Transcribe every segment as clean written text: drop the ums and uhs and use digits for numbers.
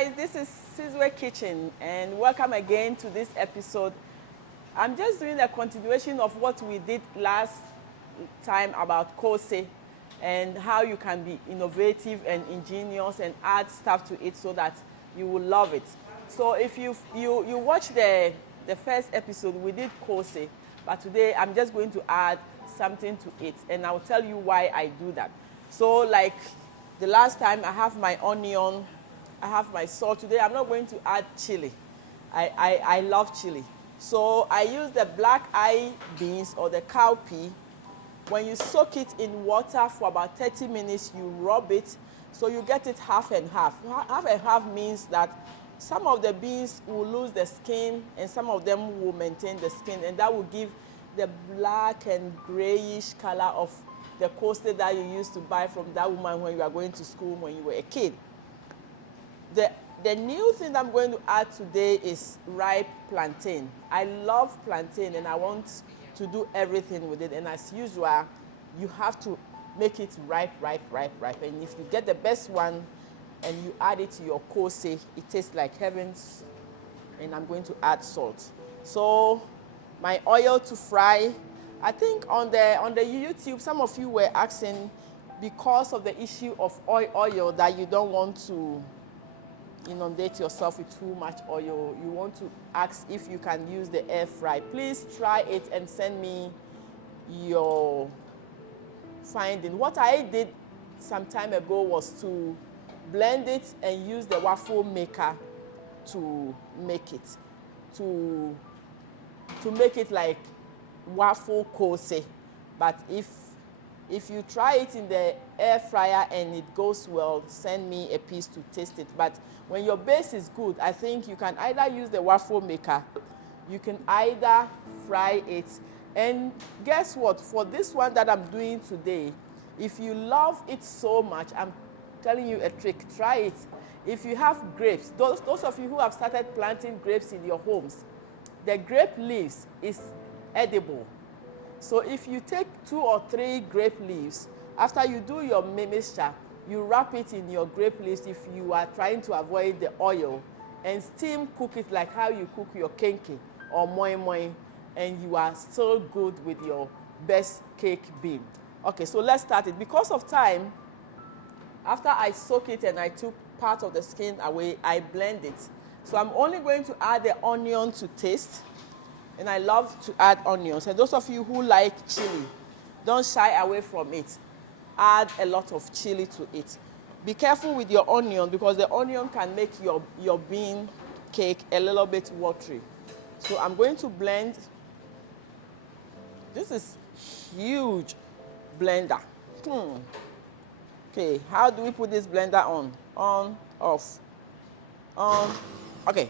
guys, this is Sizwe Kitchen and welcome again to this episode. I'm just doing a continuation of what we did last time about Kose and how you can be innovative and ingenious and add stuff to it so that you will love it. So if you watch the first episode, we did Kose, but today I'm just going to add something to it and I'll tell you why I do that. So like the last time, I have my onion, I have my salt. Today I'm not going to add chili. I love chili. So I use the black eye beans or the cowpea. When you soak it in water for about 30 minutes, you rub it so you get it half and half. Half and half means that some of the beans will lose the skin and some of them will maintain the skin, and that will give the black and grayish color of the Kose that you used to buy from that woman when you were going to school when you were a kid. The new thing I'm going to add today is ripe plantain. I love plantain and I want to do everything with it. And as usual, you have to make it ripe. And if you get the best one and you add it to your Kose, it tastes like heavens. And I'm going to add salt. So my oil to fry. I think on the YouTube, some of you were asking because of the issue of oil that you don't want to inundate yourself with too much oil. You want to ask if you can use the air fry. Please try it and send me your finding. What I did some time ago was to blend it and use the waffle maker to make it, to make it like waffle Kose. But if you try it in the air fryer and it goes well, send me a piece to taste it. But when your base is good, I think you can either use the waffle maker, you can either fry it. And guess what? For this one that I'm doing today, if you love it so much, I'm telling you a trick, try it. If you have grapes, those of you who have started planting grapes in your homes, the grape leaves is edible. So if you take 2 or 3 grape leaves, after you do your mixture, you wrap it in your grape leaves if you are trying to avoid the oil, and steam cook it like how you cook your kenke or moi moi, and you are still good with your best cake bean. Okay, so let's start it. Because of time, after I soak it and I took part of the skin away, I blend it. So I'm only going to add the onion to taste. And I love to add onions. And those of you who like chili, don't shy away from it. Add a lot of chili to it. Be careful with your onion because the onion can make your bean cake a little bit watery. So I'm going to blend. This is huge blender. Okay, how do we put this blender on? On, off, on. Okay.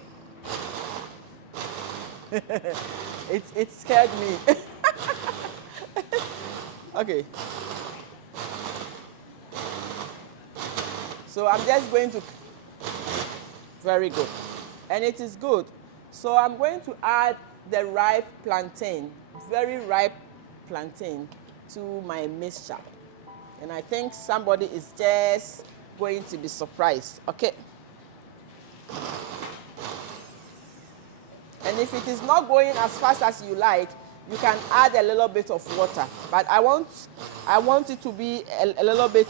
It scared me. Okay. So I'm just going to, very good. And it is good. So I'm going to add the ripe plantain, very ripe plantain, to my mixture. And I think somebody is just going to be surprised. Okay. And if it is not going as fast as you like, you can add a little bit of water. But I want it to be a little bit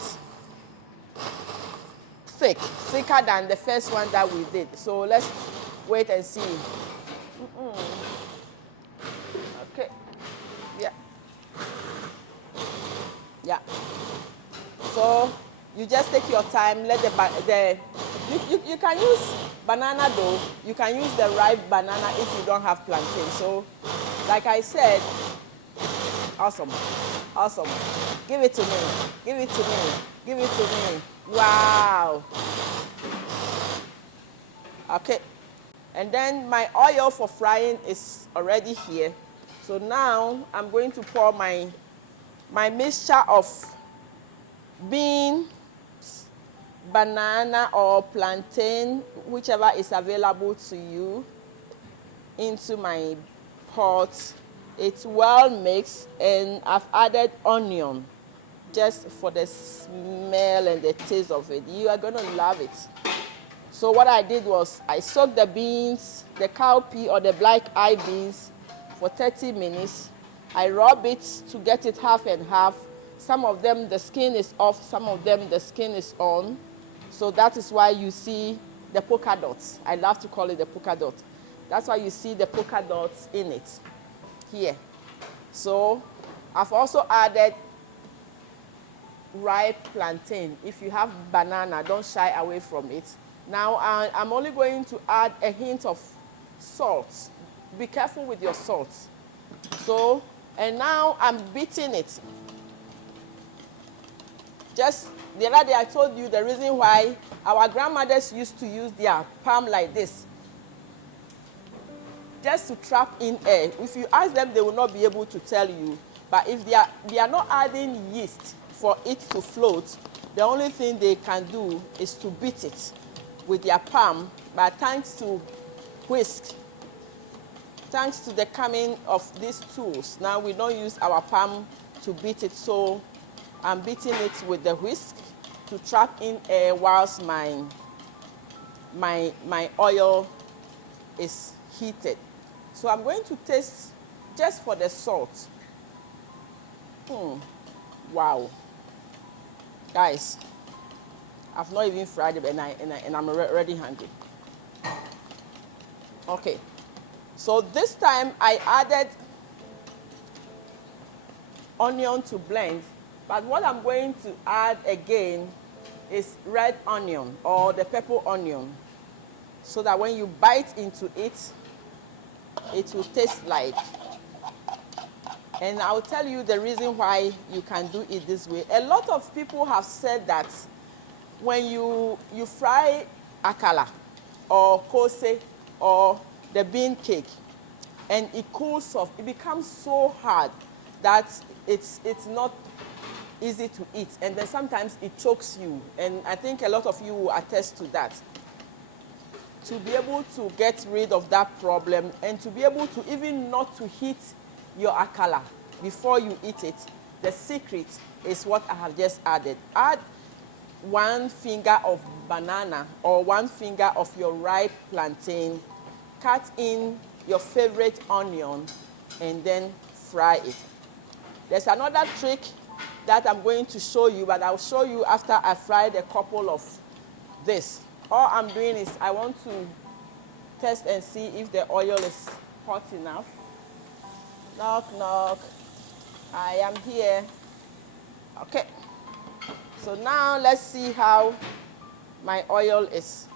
thicker than the first one that we did. So let's wait and see. Okay. Yeah. So you just take your time. Let you can use banana dough. You can use the ripe banana if you don't have plantain. So, like I said, awesome. Give it to me. Wow. Okay. And then my oil for frying is already here. So now I'm going to pour my mixture of bean, banana or plantain, whichever is available to you, into my pot. It's well mixed and I've added onion just for the smell and the taste of it. You are going to love it. So what I did was I soaked the beans, the cowpea or the black eye beans for 30 minutes. I rub it to get it half and half. Some of them the skin is off, some of them the skin is on. So that is why you see the polka dots. I love to call it the polka dot. That's why you see the polka dots in it here. So I've also added ripe plantain. If you have banana, don't shy away from it. Now I'm only going to add a hint of salt. Be careful with your salt. So, and now I'm beating it. Just the other day I told you the reason why our grandmothers used to use their palm like this, just to trap in air. If you ask them, they will not be able to tell you. But if they are not adding yeast for it to float, the only thing they can do is to beat it with their palm. But thanks to whisk, thanks to the coming of these tools, now we don't use our palm to beat it. So I'm beating it with the whisk to trap in air whilst my oil is heated. So I'm going to taste just for the salt. Wow. Guys, I've not even fried it and I'm already hungry. Okay. So this time I added onion to blend. But what I'm going to add again is red onion or the purple onion, so that when you bite into it, it will taste like. And I'll tell you the reason why you can do it this way. A lot of people have said that when you fry akala or kose or the bean cake and it cools off, it becomes so hard that it's not easy to eat, and then sometimes it chokes you, and I think a lot of you will attest to that. To be able to get rid of that problem and to be able to even not to heat your akala before you eat it, the secret is what I have just added. Add 1 finger of banana or 1 finger of your ripe plantain, cut in your favorite onion, and then fry it. There's another trick that I'm going to show you, but I'll show you after I fried a couple of this. All I'm doing is I want to test and see if the oil is hot enough. Knock, knock. I am here. Okay. So now let's see how my oil is.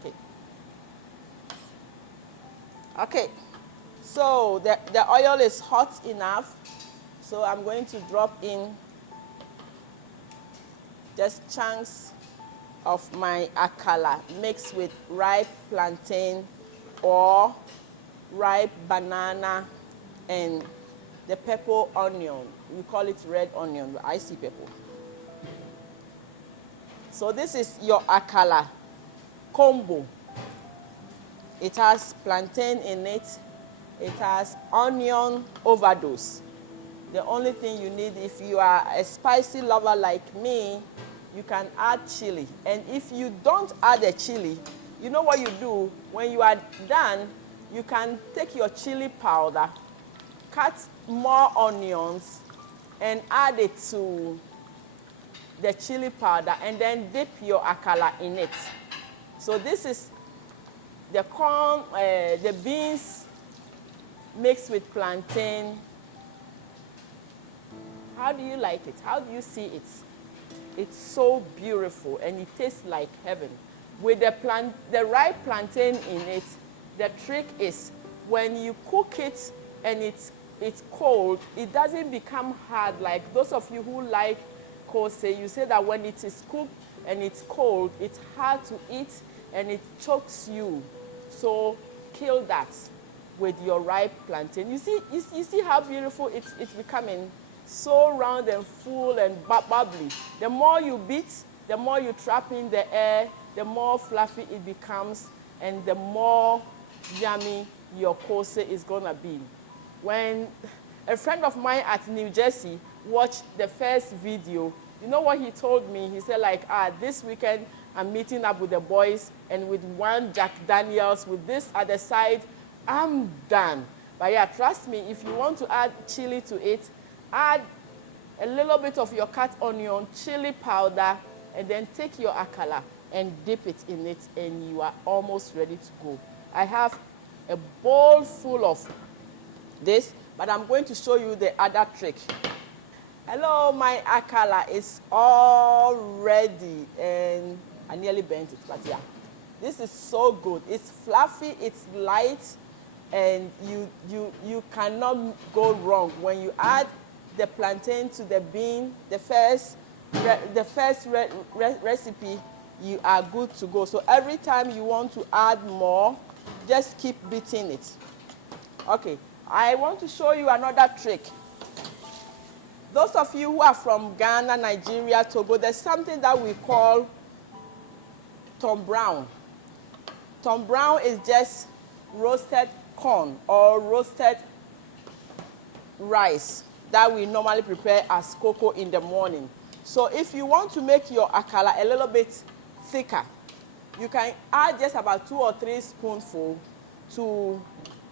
Okay. Okay. So the oil is hot enough. So I'm going to drop in just chunks of my akala mixed with ripe plantain or ripe banana and the purple onion. We call it red onion, but I see purple. So this is your akala combo. It has plantain in it. It has onion overdose. The only thing you need, if you are a spicy lover like me, you can add chili. And if you don't add a chili, you know what you do? When you are done, you can take your chili powder, cut more onions, and add it to the chili powder, and then dip your akala in it. So this is the corn, the beans mixed with plantain. How do you like it? How do you see it? It's so beautiful and it tastes like heaven. With the ripe plantain in it, the trick is when you cook it and it's cold, it doesn't become hard. Like those of you who like kose, you say that when it is cooked and it's cold, it's hard to eat and it chokes you. So kill that with your ripe plantain. You see how beautiful it's becoming? So round and full and bubbly. The more you beat, the more you trap in the air, the more fluffy it becomes, and the more yummy your kose is gonna be. When a friend of mine at New Jersey watched the first video, You know what he told me? He said like, this weekend I'm meeting up with the boys and with one Jack Daniels, with this at the side, I'm done. But yeah, trust me, if you want to add chili to it, add a little bit of your cut onion, chili powder, and then take your akala and dip it in it, and you are almost ready to go. I have a bowl full of this, but I'm going to show you the other trick. Hello, my akala is all ready, and I nearly bent it, but yeah. This is so good. It's fluffy, it's light, and you cannot go wrong. When you add the plantain to the bean, the first recipe, you are good to go. So every time you want to add more, just keep beating it. Okay, I want to show you another trick. Those of you who are from Ghana, Nigeria, Togo, there's something that we call Tom Brown. Tom Brown is just roasted corn or roasted rice that we normally prepare as cocoa in the morning. So if you want to make your akala a little bit thicker, you can add just about 2 or 3 spoonfuls to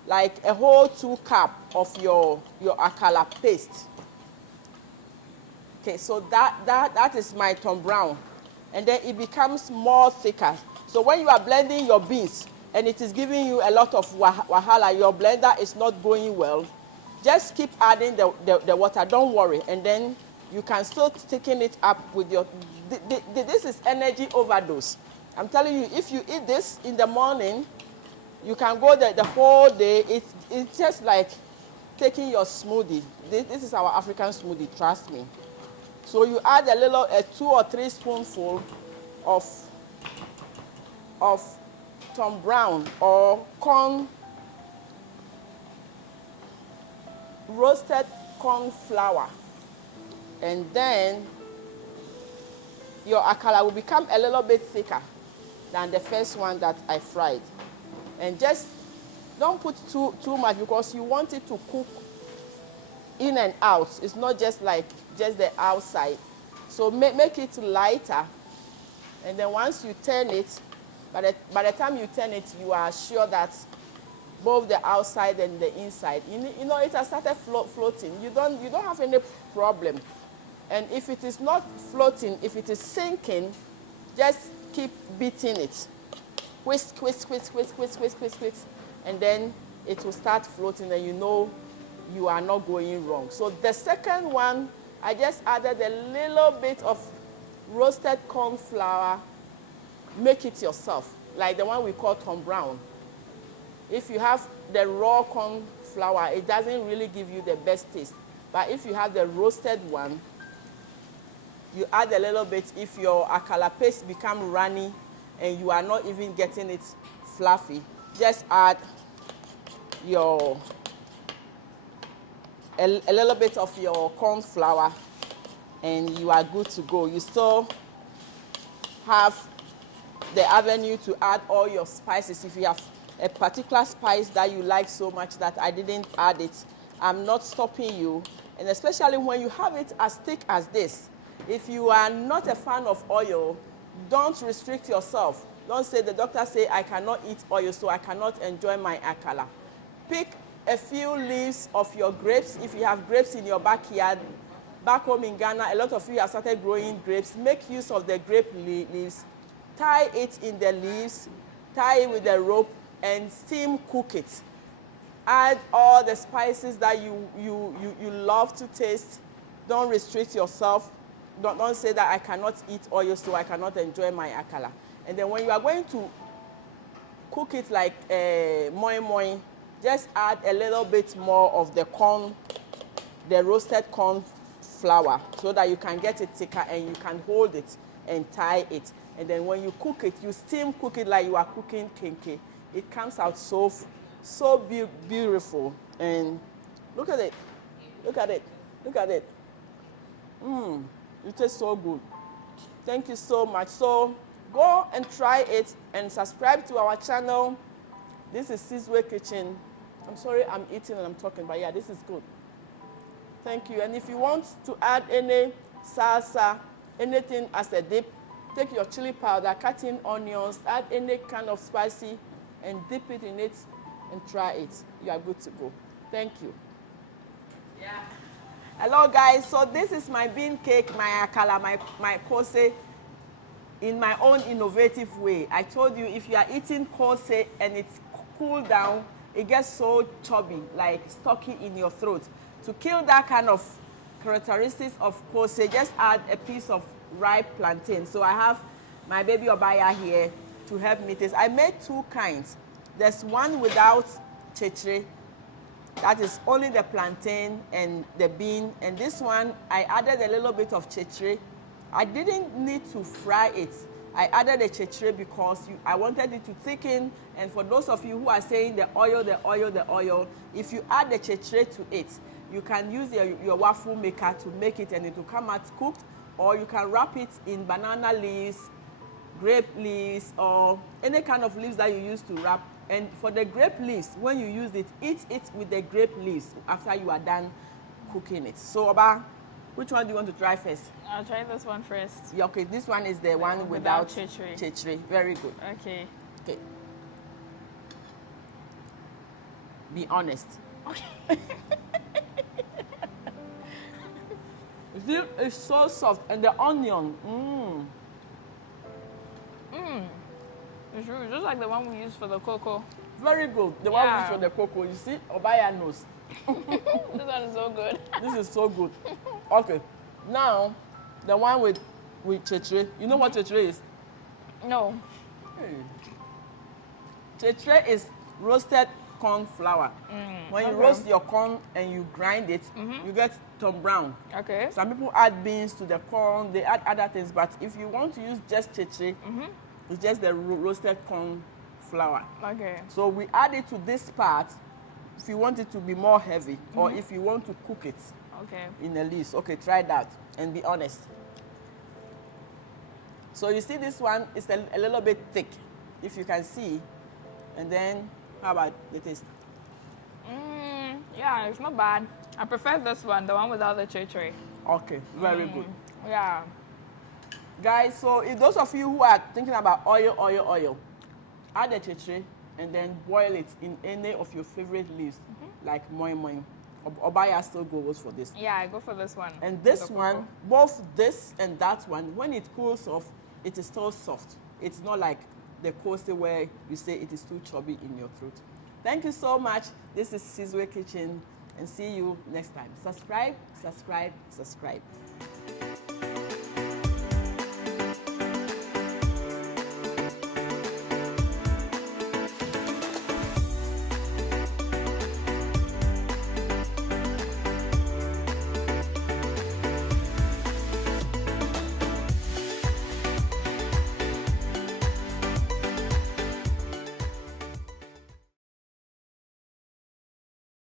like a whole 2 cups of your akala paste. Okay, so that is my Tom Brown. And then it becomes more thicker. So when you are blending your beans and it is giving you a lot of wahala, your blender is not going well, just keep adding the water, don't worry. And then you can still thicken it up with your, this is energy overdose. I'm telling you, if you eat this in the morning, you can go the whole day. It's just like taking your smoothie. This is our African smoothie, trust me. So you add a 2 or 3 spoonfuls of Tom Brown or roasted corn flour. And then your akala will become a little bit thicker than the first one that I fried. And just don't put too much because you want it to cook in and out. It's not just like just the outside. So make it lighter. And then once you turn it, by the time you turn it, you are sure that both the outside and the inside, you know, it has started floating. You don't have any problem. And if it is not floating, if it is sinking, just keep beating it. Whisk, whisk, whisk, whisk, whisk, whisk, whisk, whisk. And then it will start floating and you know you are not going wrong. So the second one, I just added a little bit of roasted corn flour. Make it yourself, like the one we call Tom Brown. If you have the raw corn flour, it doesn't really give you the best taste. But if you have the roasted one, you add a little bit. If your akala paste become runny and you are not even getting it fluffy, just add a little bit of your corn flour and you are good to go. You still have the avenue to add all your spices. If you have a particular spice that you like so much that I didn't add it, I'm not stopping you. And especially when you have it as thick as this, if you are not a fan of oil, don't restrict yourself. Don't say the doctor say I cannot eat oil so I cannot enjoy my akala. Pick a few leaves of your grapes. If you have grapes in your backyard, back home in Ghana, a lot of you have started growing grapes. Make use of the grape leaves. Tie it in the leaves, tie it with a rope, and steam cook it. Add all the spices that you love to taste. Don't restrict yourself. Don't say that I cannot eat oil so I cannot enjoy my akala. And then when you are going to cook it like moi moi, just add a little bit more of the roasted corn flour so that you can get it thicker and you can hold it and tie it. And then when you cook it, you steam cook it like you are cooking kenke. It comes out so beautiful. And look at it. Look at it. Look at it. It tastes so good. Thank you so much. So go and try it and subscribe to our channel. This is Sizwe Kitchen. I'm sorry I'm eating and I'm talking, but yeah, this is good. Thank you. And if you want to add any salsa anything as a dip. Take your chili powder, cut in onions, add any kind of spicy, and dip it in it and try it. You are good to go. Thank you. Yeah. Hello guys, so this is my bean cake, my akala, my kose in my own innovative way. I told you if you are eating kose and it's cooled down, it gets so chubby, like stocky in your throat. To kill that kind of characteristics of kose, just add a piece of ripe plantain. So I have my baby obaya here to help me taste. I made two kinds. There's one without chechre, that is only the plantain and the bean. And this one, I added a little bit of chechre. I didn't need to fry it. I added the chechre because I wanted it to thicken. And for those of you who are saying the oil, the oil, the oil, if you add the chechre to it, you can use your waffle maker to make it and it will come out cooked. Or you can wrap it in banana leaves, grape leaves, or any kind of leaves that you use to wrap. And for the grape leaves, when you use it, eat it with the grape leaves after you are done cooking it. So, Oba, which one do you want to try first? I'll try this one first. Yeah, okay, this one is the one without chechre. Very good. Okay. Okay. Be honest. Okay. See, it's so soft, and the onion, It's just like the one we use for the cocoa. very good. The one we use for the cocoa, you see, Obaya knows. This one is so good. This is so good. Okay, now the one with chechre. You know what chechre is? No. Chechre is roasted corn flour. When you roast your corn and you grind it, you get Tom Brown. Okay. Some people add beans to the corn, they add other things, but if you want to use just chechre, it's just the roasted corn flour. Okay. So we add it to this part if you want it to be more heavy, or if you want to cook it in a least. Okay, try that and be honest. So you see this one is a little bit thick, if you can see. And then, how about the taste? Yeah, it's not bad. I prefer this one, the one without the chechre. Okay, very good. Yeah. Guys, so if those of you who are thinking about oil, add the chechre and then boil it in any of your favorite leaves, like moi moi. Obaya still goes for this. Yeah, I go for this one. And this one, both this and that one, when it cools off, it is still soft. It's not like the kose where you say it is too chubby in your throat. Thank you so much. This is Sizwe Kitchen, and see you next time. Subscribe, subscribe, subscribe.